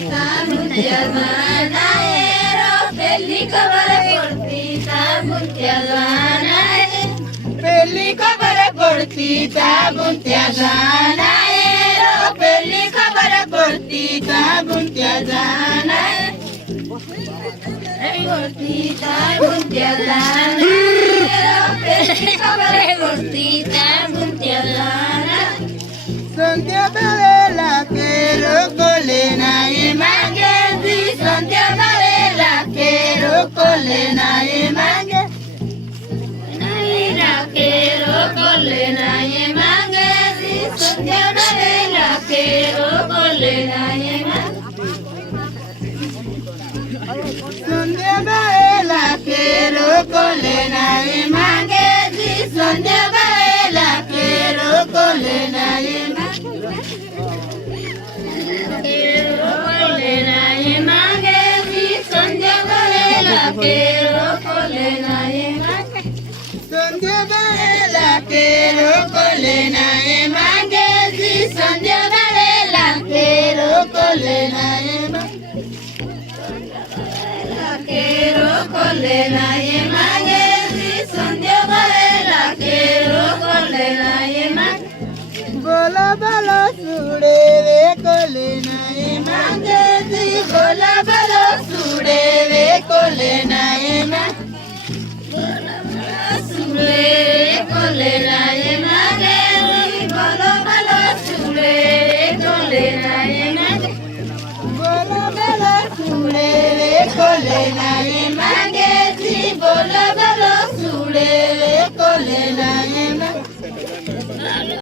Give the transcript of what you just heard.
ताबुंत्या जानायरो पेली खबर पड़ती ताबुंत्या जानाय पेली खबर पड़ती ताबुंत्या जानायरो पेली खबर पड़ती ताबुंत्या जानाय पड़ती ताबुंत्या जानायरो पेली खबर पड़ती ताबुंत्या जानाय संध्या बेला केरो कोले नाय मागे दी संध्या बेला केरो कोले नाय मागे नाय केरो कोले नाय मागे दी संध्या बेला केरो कोले नाय संध्या बेला केरो कोले नाय मागे दी संध्या बेला केरो कोले नाय Quiero colena y mangue, sondia varela. Quiero colena y mangue, si sondia varela. Quiero colena y mangue, quiero colena y mangue, si sondia varela. Quiero colena y mangue. Bola bala sude ve colena y mangue, si bola bala sude ve colena y mangue. Bola bala sude ve colena y mangue, si bola bala sude ve colena y mangue. Bola bala sude ve colena y